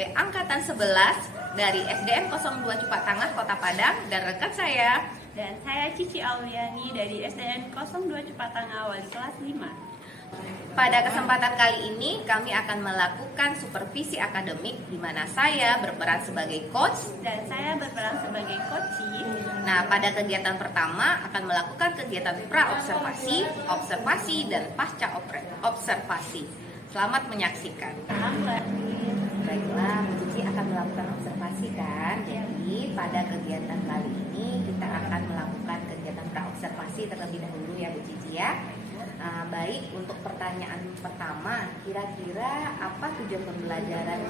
SPP Angkatan 11 dari SDN 02 Cupatangah, Kota Padang, dan rekan saya. Dan saya Cici Auliani dari SDN 02 Cupatangah, wali kelas 5. Pada kesempatan kali ini kami akan melakukan supervisi akademik di mana saya berperan sebagai coach Dan saya berperan sebagai coachee. Nah, pada kegiatan pertama akan melakukan kegiatan pra-observasi, observasi, dan pasca observasi. Selamat menyaksikan. Baiklah, Bu Cici akan melakukan observasi kan? Jadi pada kegiatan kali ini kita akan melakukan kegiatan pra-observasi terlebih dahulu ya Bu Cici ya. Baik, untuk pertanyaan pertama, kira-kira apa tujuan pembelajaran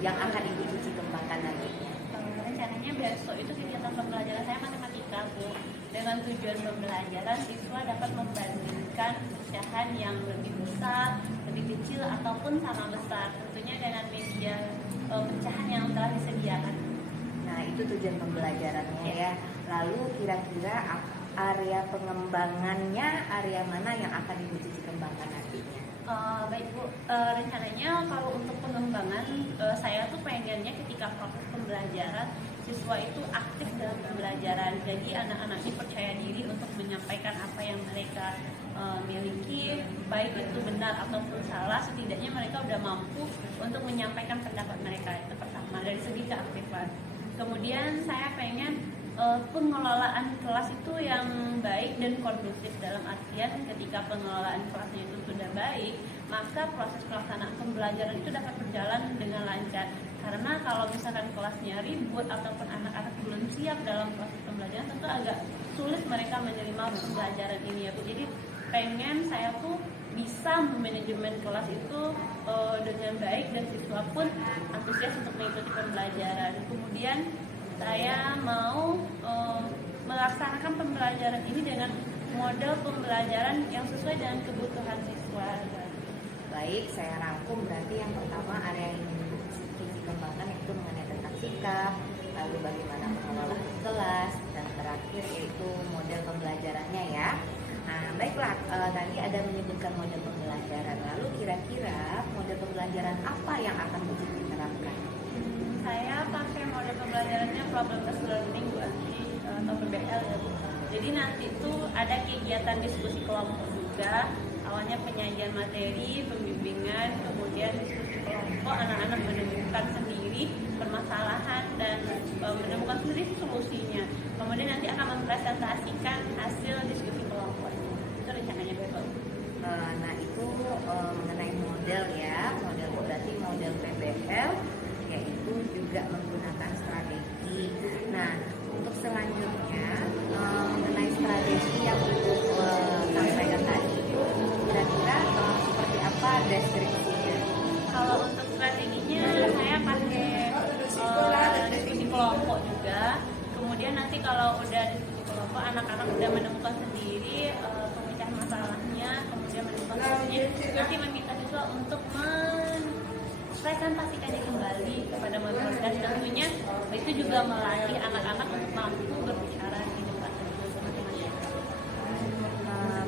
yang akan Ibu Cici kembangkan nantinya? Rencananya besok itu kegiatan pembelajaran saya matematika, Bu. Dengan tujuan pembelajaran, siswa dapat membandingkan pecahan yang lebih besar, lebih kecil, ataupun sama besar. Tentunya dengan media pecahan yang telah disediakan. Nah, itu tujuan pembelajarannya ya. Lalu kira-kira area pengembangannya, area mana yang akan Ibu Cici kembangkan nantinya? Baik Bu, rencananya kalau untuk pengembangan saya tuh pengennya ketika proses pembelajaran siswa itu aktif dalam pembelajaran. Jadi anak-anak ini percaya diri untuk menyampaikan apa yang mereka miliki, baik itu benar ataupun salah, setidaknya mereka udah mampu untuk menyampaikan pendapat mereka. Itu pertama, dari segi keaktifan. Kemudian saya pengen pengelolaan kelas itu yang baik dan kondusif, dalam artian ketika pengelolaan kelasnya itu sudah baik, maka proses pelaksanaan pembelajaran itu dapat berjalan dengan lancar. Karena kalau misalkan kelasnya ribut ataupun anak-anak belum siap dalam proses pembelajaran, tentu agak sulit mereka menerima pembelajaran ini ya Bu. Jadi pengen saya tuh bisa memanajemen kelas itu dengan baik dan siswa pun antusias untuk mengikuti pembelajaran. Kemudian saya mau melaksanakan pembelajaran ini dengan model pembelajaran yang sesuai dengan kebutuhan siswa. Baik, saya rangkum berarti yang pertama area yang ingin Cici kembangkan itu mengenai tentang sikap, lalu bagaimana pengelolaan kelas, dan terakhir yaitu model pembelajarannya ya. Nah, baiklah, tadi ada menyebutkan model pembelajaran. Lalu kira-kira model pembelajaran apa yang akan Bu Cici terapkan? Saya pakai model pembelajarannya problem based learning Bu Anti, atau PBL ya Bu. Jadi nanti itu ada kegiatan diskusi kelompok juga. Awalnya penyajian materi, pembimbingan, kemudian diskusi kelompok, anak-anak menemukan sendiri permasalahan dan menemukan sendiri solusinya. Kemudian nanti akan mempresentasikan hasil diskusi kelompok. Itu rencananya besok. Nah, itu mengenai model ya. Model berarti model PBL, yaitu juga menggunakan strategi. Nah, untuk selanjutnya mengenai strategi yang untuk sampaikan tadi, kira-kira seperti apa deskripsinya? Kalau untuk strateginya saya pakai diskusi kelompok juga. Kemudian nanti kalau udah diskusi kelompok, anak-anak udah menemukan sendiri pemecahan masalahnya, kemudian menemukan solusinya, nanti meminta siswa untuk presentasikannya kembali kepada moderator, dan tentunya itu juga melatih anak-anak untuk mampu berbicara di depan teman-teman.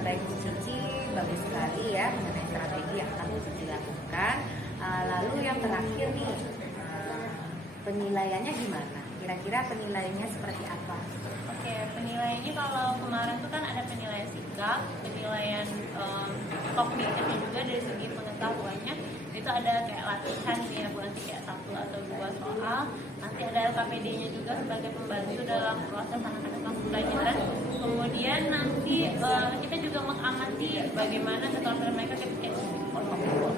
Baik Bu Cici, bagus sekali ya mengenai strategi yang akan Bu Cici lakukan. Lalu yang terakhir nih, penilaiannya gimana? Kira-kira penilaiannya seperti apa? Oke, penilaiannya kalau kemarin tuh kan ada penilaian sikap, penilaian kognitif juga dari segi pengetahuannya. Itu ada kayak latihan nih ya Bu, nanti kayak 1 atau 2 soal. Nanti ada LKPD-nya juga sebagai pembantu dalam proses anak-anak melakukan pembelajaran. Kemudian nanti kita juga mengamati bagaimana keterampilan mereka ketika kelompok.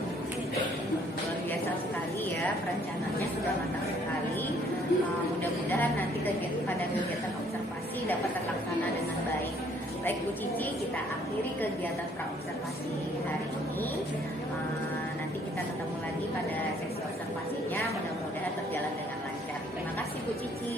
Luar biasa sekali ya, perencanaannya sudah matang sekali. Mudah-mudahan nanti pada kegiatan observasi dapat terlaksana dengan baik. Baik Bu Cici, kita akhiri kegiatan pra-observasi hari ini. Nanti kita ketemu lagi pada sesi observasinya. Mudah-mudahan berjalan dengan lancar. Terima kasih Bu Cici.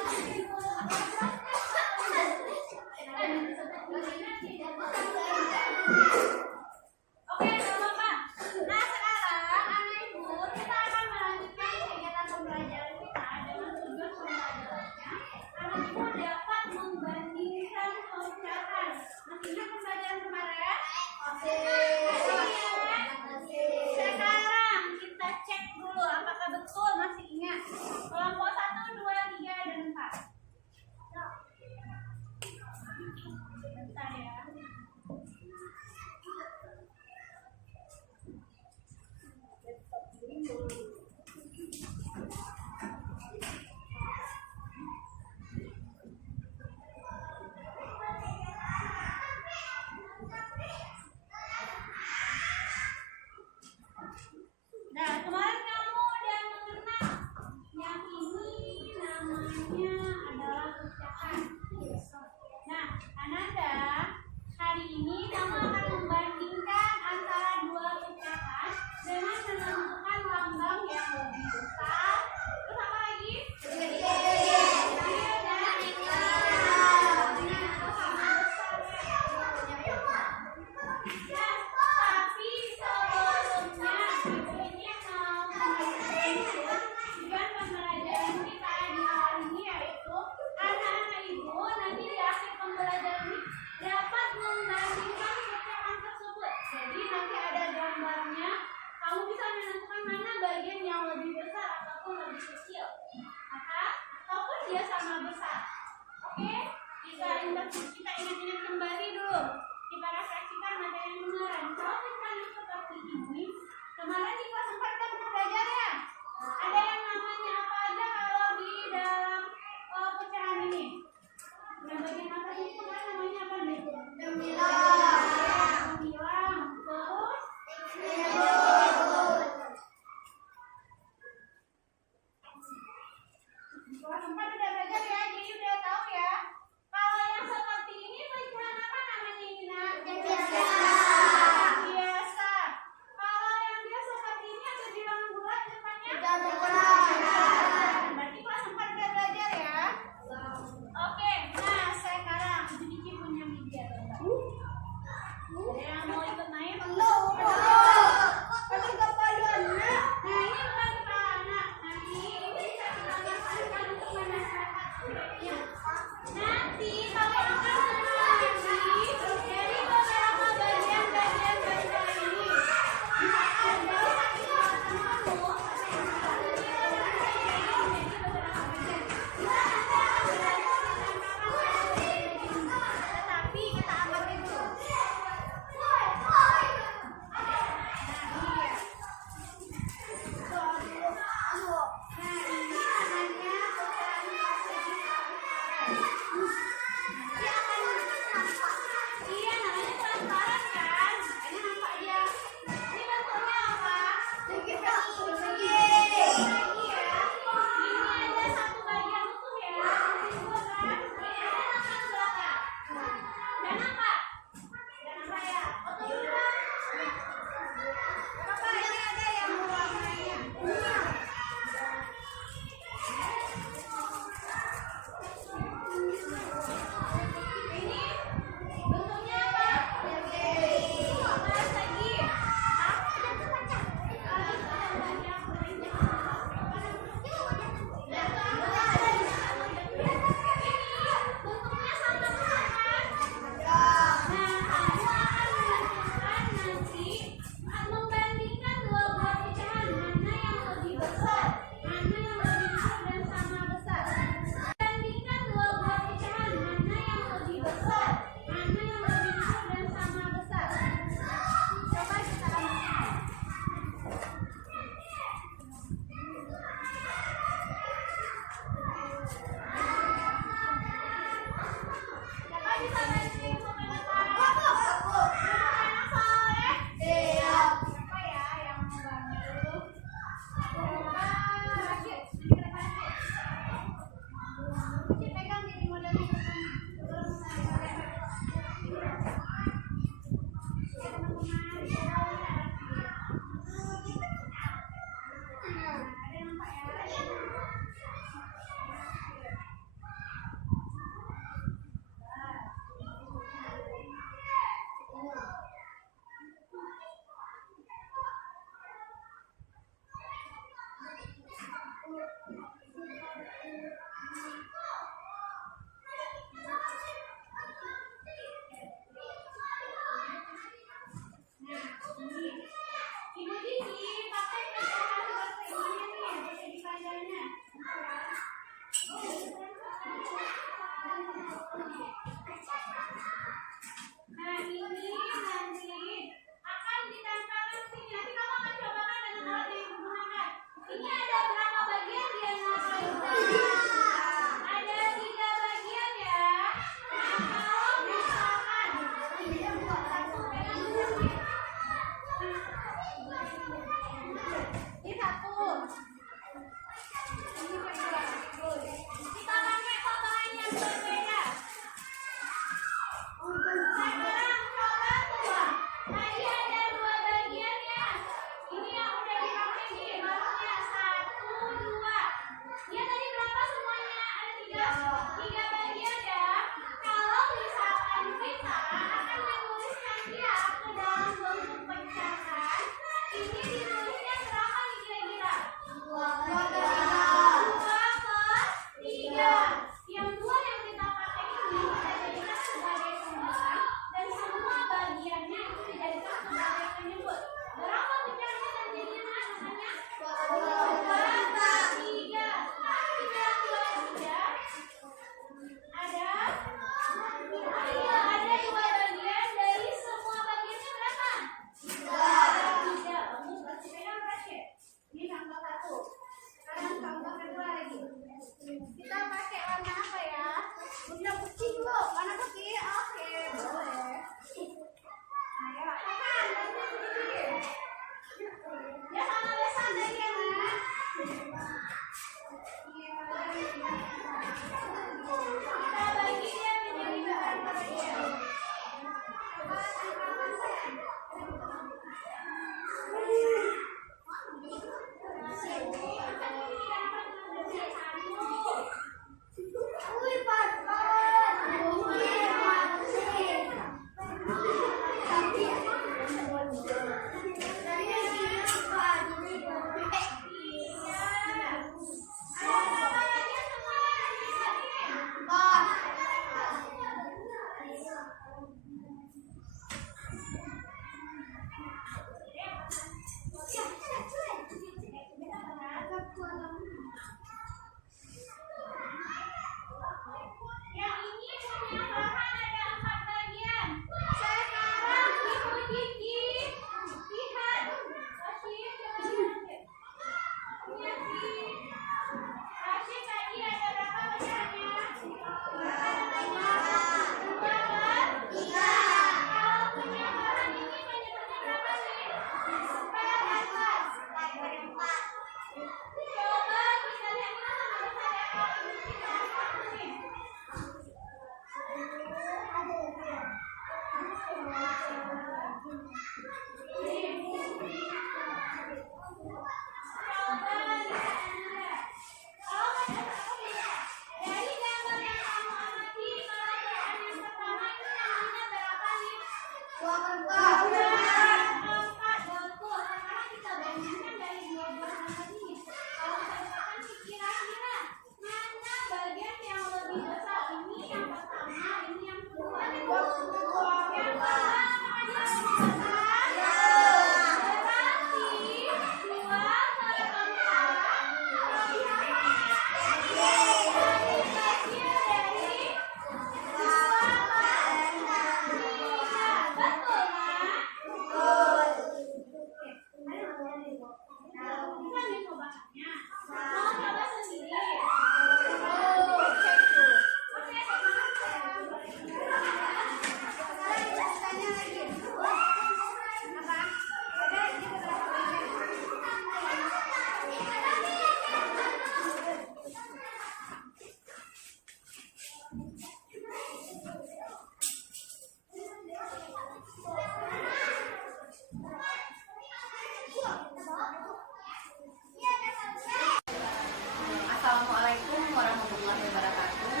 Assalamualaikum warahmatullahi wabarakatuh.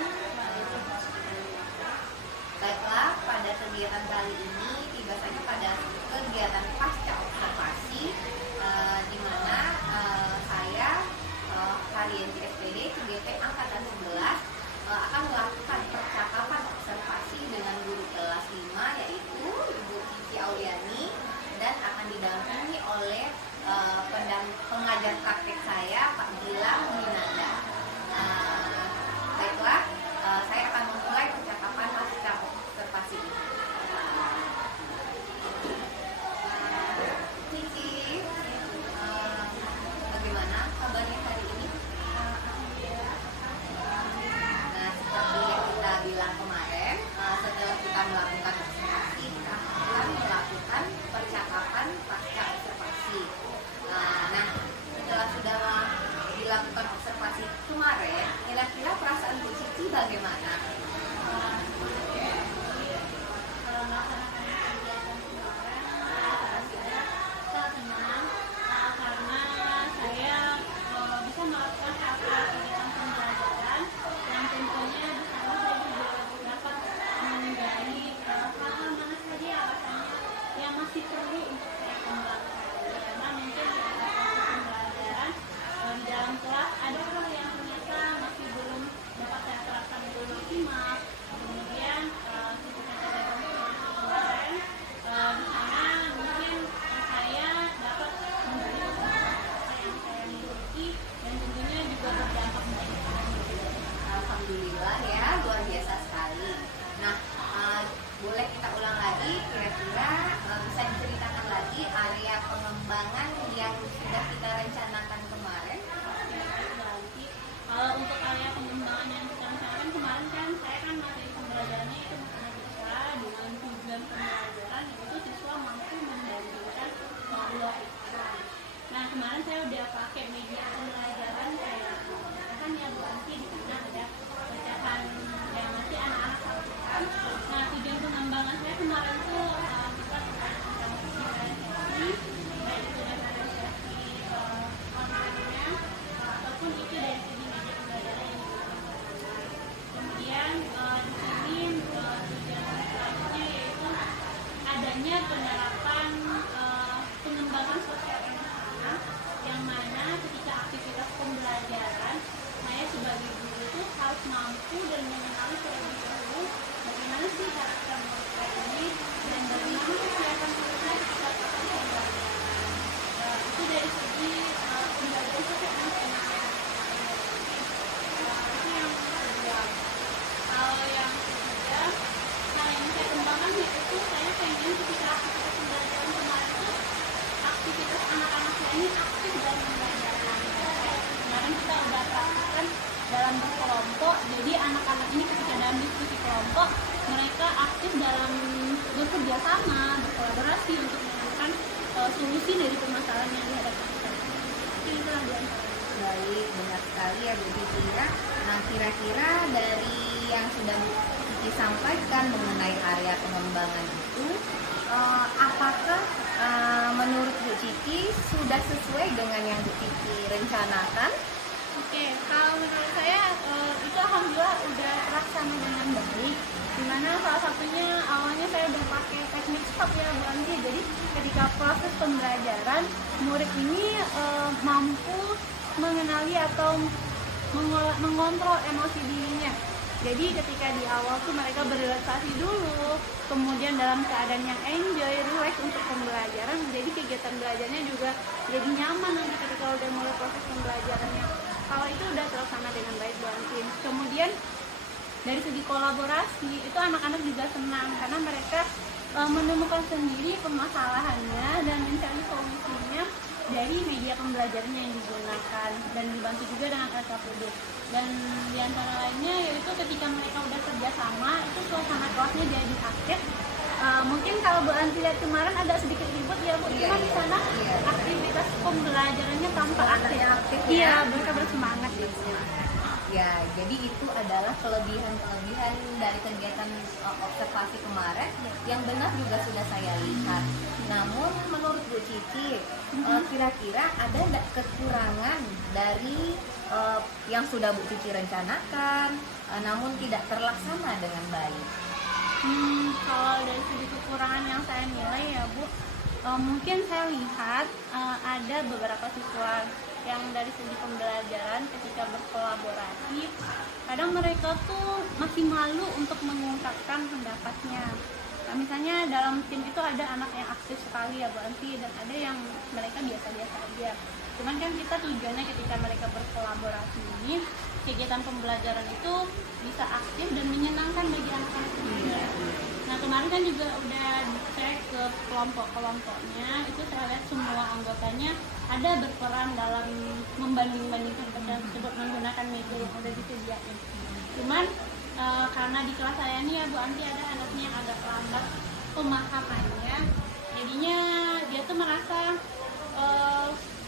Baiklah, pada kegiatan kali ini tiba saja pada kegiatan pasca observasi, di mana saya Harian SPD CGP Angkatan 11 akan melakukan percakapan observasi dengan guru kelas 5 yaitu Ibu Cici Auliani, dan akan didampingi oleh pengajar praktek saya Pak Gilang Minanda. Baiklah, saya akan memulai percakapan pasca observasi ini. Cici, bagaimana kabarnya hari ini? Nah, seperti yang kita bilang kemarin, setelah kita melakukan observasi, kita akan melakukan percakapan pasca observasi. Nah, setelah sudah dilakukan observasi kemarin, kira-kira perasaan Bu Cici bagaimana? Kalau melaksanakan kegiatan kemarin, saya sangat senang karena saya bisa melakukan hal-hal kegiatan pembelajaran yang tentunya di sana saya juga dapat menggali hal-hal mana saja yang rasanya yang masih perlu untuk saya kembangkan. Karena mungkin pembelajaran di dalam kelas ada hal yang ternyata masih belum dapat saya terapkan dengan maksimal. Kemudian ketika saya kemarin di sana mungkin saya dapat memberi apa yang saya miliki dan tentunya juga berdampak baik. Alhamdulillah ya, luar biasa sekali. Nah, boleh kita ulang lagi, kira-kira bisa diceritakan lagi area pengembangan yang sudah kita rencanakan kemarin? Kalau untuk area pengembangan yang kita rencanakan kemarin kan saya kan materi pembelajarannya itu matematika dengan tujuan pembelajaran yaitu siswa mampu membandingkan dua ukuran. Nah, kemarin saya udah pakai media pembelajaran kayak pecahan ya Bu Anti, di sana ada pecahan yang nanti anak-anak lakukan. Nah, tujuan pengembangan saya kemarin tuh kita tentang diferensiasi, baik itu diferensiasi kontennya ataupun itu dari segi media pembelajaran yang digunakan. Kemudian di sini tujuan selanjutnya yaitu adanya penerapan pengembangan sosial emosional, yang mana ketika aktivitas pembelajaran saya sebagai guru itu harus mampu dan mengenali terlebih dahulu bagaimana sih karakter mereka ini dan bagaimana kesiapan mereka ketika proses pembelajaran. Itu dari segi pembelajaran sosial emosional. Itu yang kedua. Kalau yang ketiga, hal yang saya kembangkan yaitu saya pengen ketika aktivitas pembelajaran kemarin itu aktivitas anak-anak saya ini aktif dalam pembelajaran. Kemarin kita udah praktikkan dalam berkelompok, jadi anak-anak ini ketika dalam diskusi kelompok mereka aktif dalam bekerja sama, berkolaborasi untuk menemukan solusi dari permasalahan yang dihadapi kita. Itulah di antara. Baik, benar sekali ya Bu Cici ya. Nah, kira-kira dari yang sudah Cici sampaikan mengenai area pengembangan itu, apakah menurut Bu Cici sudah sesuai dengan yang Bu Cici rencanakan? Oke, kalau menurut saya itu alhamdulillah udah terlaksana dengan baik. Dimana salah satunya awalnya saya udah pakai teknik stop ya Bu ketika proses pembelajaran murid ini mampu mengenali atau mengontrol emosi dirinya. Jadi ketika di awal tuh mereka berrelaksasi dulu, kemudian dalam keadaan yang enjoy, relax untuk pembelajaran, jadi kegiatan belajarnya juga jadi nyaman nanti ketika udah mulai proses pembelajarannya. Kalau itu udah terlaksana dengan baik Bu Antin. Kemudian dari segi kolaborasi itu anak-anak juga senang karena mereka menemukan sendiri permasalahannya dan mencari solusinya dari media pembelajarannya yang digunakan, dan dibantu juga dengan LKPD. Dan diantara lainnya yaitu ketika mereka udah kerjasama itu suasana kelasnya jadi aktif. Mungkin kalau Bu Anti lihat kemarin ada sedikit ribut ya Bu, cuma di sana aktivitas pembelajarannya tampak aktif. Iya, mereka bersemangat gitu. Ya, jadi itu adalah kelebihan-kelebihan dari kegiatan observasi kemarin yang benar juga sudah saya lihat. Namun menurut Bu Cici, kira-kira ada nggak kekurangan dari yang sudah Bu Cici rencanakan, namun tidak terlaksana dengan baik? Kalau dari segi kekurangan yang saya nilai ya Bu, mungkin saya lihat ada beberapa siswa yang dari segi pembelajaran ketika berkolaborasi kadang mereka tuh masih malu untuk mengungkapkan pendapatnya. Nah, misalnya dalam tim itu ada anak yang aktif sekali ya Bu Anti, dan ada yang mereka biasa-biasa aja. Cuman kan kita tujuannya ketika mereka berkolaborasi ini kegiatan pembelajaran itu bisa aktif dan menyenangkan bagi anak-anak ini. Nah, kemarin kan juga udah dicek ke kelompok-kelompoknya, itu saya lihat semua anggotanya ada berperan dalam membanding-bandingkan benda tersebut menggunakan media yang udah disediakan. Cuman karena di kelas saya ini ya Bu Anti ada anaknya yang agak lambat pemahamannya, jadinya dia tuh merasa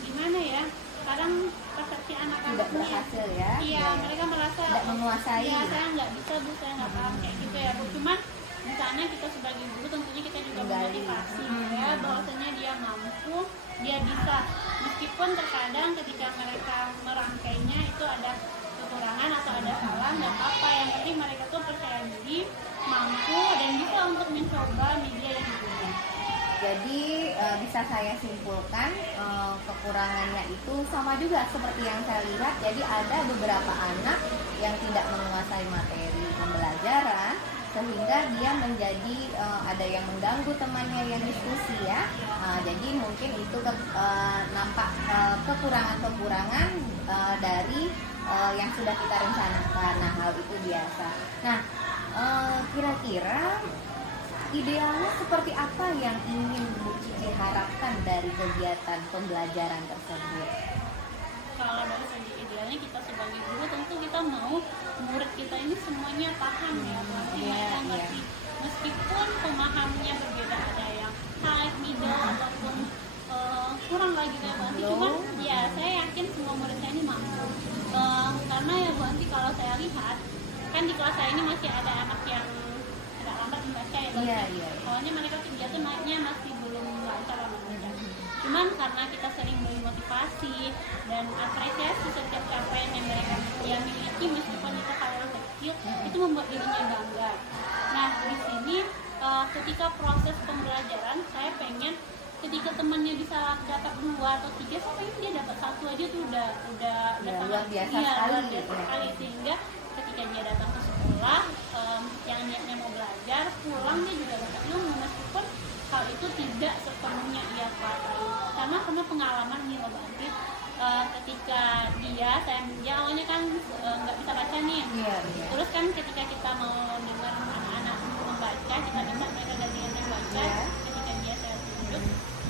gimana ya, kadang persepsi anak-anaknya Tidak berhasil ya? Iya, mereka merasa tidak menguasai. Ya, saya nggak bisa Bu, saya nggak paham kayak gitu ya Bu. Cuman di sana kita sebagai guru tentunya kita juga memotivasi ya bahwasanya dia mampu, dia bisa, meskipun terkadang ketika mereka merangkainya itu ada kekurangan atau ada salah, nggak apa-apa, yang penting mereka tuh percaya diri, mampu dan bisa untuk mencoba media yang digunakan. Jadi bisa saya simpulkan kekurangannya itu sama juga seperti yang saya lihat. Jadi ada beberapa anak yang tidak menguasai materi pembelajaran sehingga dia menjadi ada yang mengganggu temannya yang diskusi ya. Jadi mungkin itu nampak kekurangan-kekurangan dari yang sudah kita rencanakan. Nah, hal itu biasa. Nah, kira-kira idealnya seperti apa yang ingin Bu Cici harapkan dari kegiatan pembelajaran tersebut? Kalau dari segi idealnya kita sebagai guru tentu kita mau murid kita ini semuanya paham ya, mereka ngerti. Meskipun pemahamannya berbeda, ada yang high, middle ataupun kurang lagi ya Bu Anti. Cuman ya saya yakin semua murid saya ini mampu. Karena ya Bu Anti kalau saya lihat kan di kelas saya ini masih ada anak yang agak lambat membaca ya Bu Anti. Awalnya mereka kegiatan naiknya masih belum lancar membaca. Cuman karena kita sering beri motivasi dan apresiasi setiap capaian yang mereka miliki, meskipun itu hal kecil, itu membuat dirinya bangga. Nah, di sini ketika proses pembelajaran saya pengen ketika temannya bisa dapat 2 atau 3, saya pengen dia dapat 1 aja tuh udah luar biasa sekali. Sehingga ketika dia datang ke sekolah yang niatnya mau belajar, pulang dia juga dapat ilmu, meskipun hal itu tidak sepenuhnya ia kuasai. Karena pengalaman nih Mbak Anti, ketika dia awalnya kan nggak bisa baca nih. Terus kan ketika kita mau dengar anak-anak membaca, kita dengar mereka ganti-ganti baca. Ketika saya tunjuk,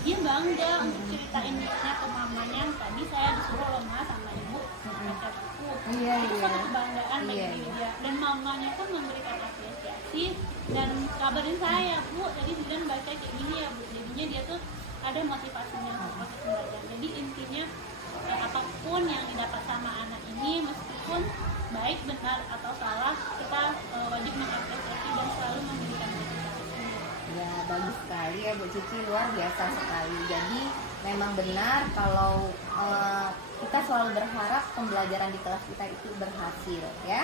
dia bangga untuk ceritain niatnya ke mamanya, tadi saya disuruh loh Ma sama ibu baca buku. Itu satu kebanggaan bagi dia. Dan mamanya pun memberikan apresiasi dan kabarin saya, Bu, tadi Zidan baca kayak gini ya Bu. Jadinya dia tuh ada motivasinya untuk proses belajar. Jadi intinya apapun yang didapat sama anak ini, meskipun baik, benar atau salah, kita wajib mengapresiasi dan selalu memberikan motivasi. Ya, bagus sekali ya Bu Cici, luar biasa sekali. Jadi memang benar kalau kita selalu berharap pembelajaran di kelas kita itu berhasil ya.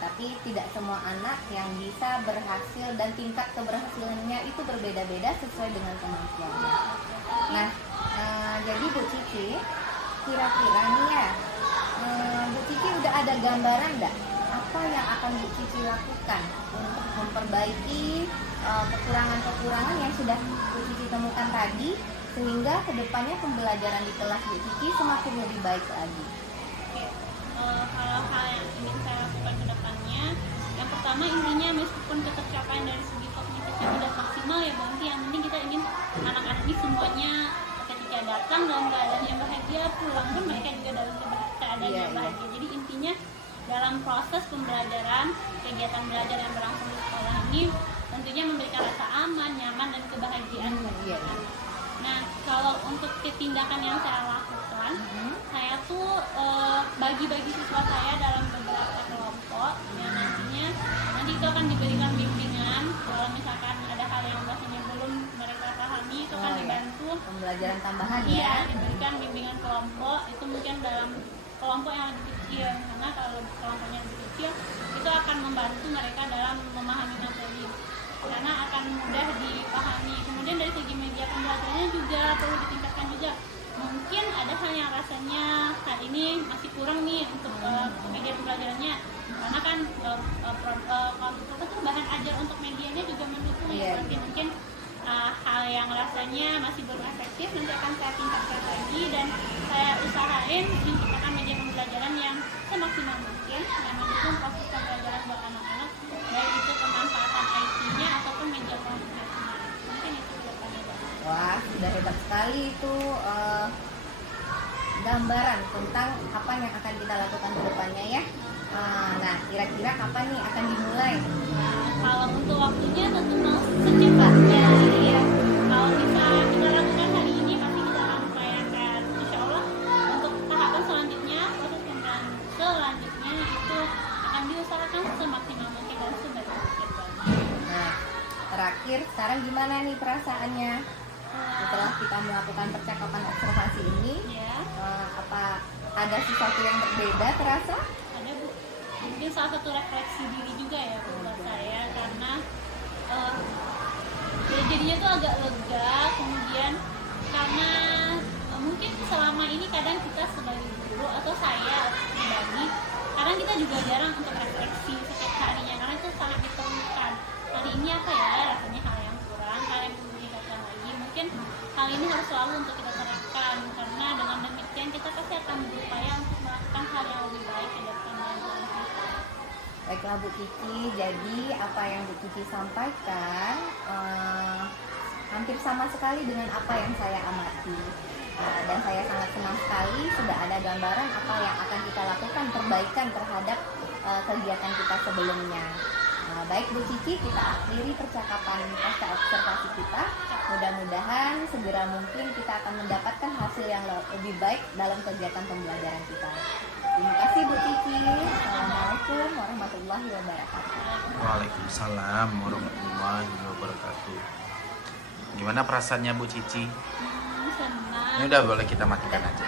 Tapi tidak semua anak yang bisa berhasil dan tingkat keberhasilannya itu berbeda-beda sesuai dengan kemampuannya. Nah, jadi Bu Cici, kira-kira nih ya, Bu Cici udah ada gambaran nggak apa yang akan Bu Cici lakukan untuk memperbaiki kekurangan-kekurangan yang sudah Bu Cici temukan tadi, sehingga kedepannya pembelajaran di kelas Bu Cici semakin lebih baik lagi? Oke, hal-hal yang ingin saya lakukan ke depannya, yang pertama intinya meskipun ketercapaian dari segi kognitifnya tidak maksimal ya Bu Anti, yang penting kita ingin anak-anak ini semuanya ketika datang dalam keadaan yang bahagia, pulang pun mereka juga dalam keadaan yang bahagia. Jadi intinya dalam proses pembelajaran, kegiatan belajar yang berlangsung di sekolah ini tentunya memberikan rasa aman, nyaman, dan kebahagiaan bagi anak. Nah, kalau untuk tindakan yang saya lakukan, saya tuh bagi-bagi siswa saya dalam beberapa kelompok yang nanti itu akan diberikan bimbingan. Kalau misalkan ada hal yang bahasanya belum mereka pahami, itu akan dibantu pembelajaran tambahan ya, diberikan bimbingan kelompok. Itu mungkin dalam kelompok yang lebih kecil, karena kalau kelompoknya lebih kecil itu akan membantu mereka dalam memahami materi, karena akan mudah dipahami. Kemudian dari segi media pembelajarannya juga perlu ditingkatkan juga. Mungkin ada hal yang rasanya saat ini masih kurang nih untuk media pembelajarannya, karena kan bahan ajar untuk medianya juga mendukung. Berarti mungkin hal yang rasanya masih belum efektif nanti akan saya tingkatkan lagi, dan saya usahain menciptakan media pembelajaran yang semaksimal mungkin yang mendukung proses pembelajaran buat anak-anak, baik itu pemanfaatan IT-nya ataupun media komunikasinya. Mungkin itu kedepannya. Wah, sudah hebat sekali itu gambaran tentang apa yang akan kita lakukan ke depannya ya. Nah, kira-kira kapan nih akan dimulai? Kalau untuk waktunya tentu mau secepatnya ya. Kalau bisa kita lakukan hari ini, pasti kita akan upayakan. Insya Allah untuk tahapan selanjutnya, proses pembelajaran selanjutnya itu akan diusahakan semaksimal mungkin dan sebaik mungkin. Nah, terakhir sekarang gimana nih perasaannya setelah kita melakukan percakapan observasi ini? Ya. Apa ada sesuatu yang berbeda terasa? Ada Bu, mungkin salah satu refleksi diri juga ya buat saya, karena jadinya tuh agak lega. Kemudian karena mungkin selama ini kadang kita sebagai guru atau saya pribadi, kadang kita juga jarang untuk refleksi setiap harinya, karena itu sangat diperlukan. Hari ini apa ya rasanya hal yang kurang, hal yang perlu ditingkatkan lagi. Mungkin hal ini harus selalu untuk kita terapkan, karena dengan demikian kita pasti akan berupaya untuk melakukan hal yang lebih baik ke depan. Baiklah Bu Cici, jadi apa yang Bu Cici sampaikan hampir sama sekali dengan apa yang saya amati. Dan saya sangat senang sekali sudah ada gambaran apa yang akan kita lakukan perbaikan terhadap kegiatan kita sebelumnya. Baik Bu Cici, kita akhiri percakapan pasca observasi kita. Mudah-mudahan segera mungkin kita akan mendapatkan hasil yang lebih baik dalam kegiatan pembelajaran kita. Terima kasih Bu Cici. Assalamualaikum warahmatullahi wabarakatuh. Waalaikumsalam warahmatullahi wabarakatuh. Gimana perasaannya Bu Cici? Senang. Ini udah boleh kita matikan aja.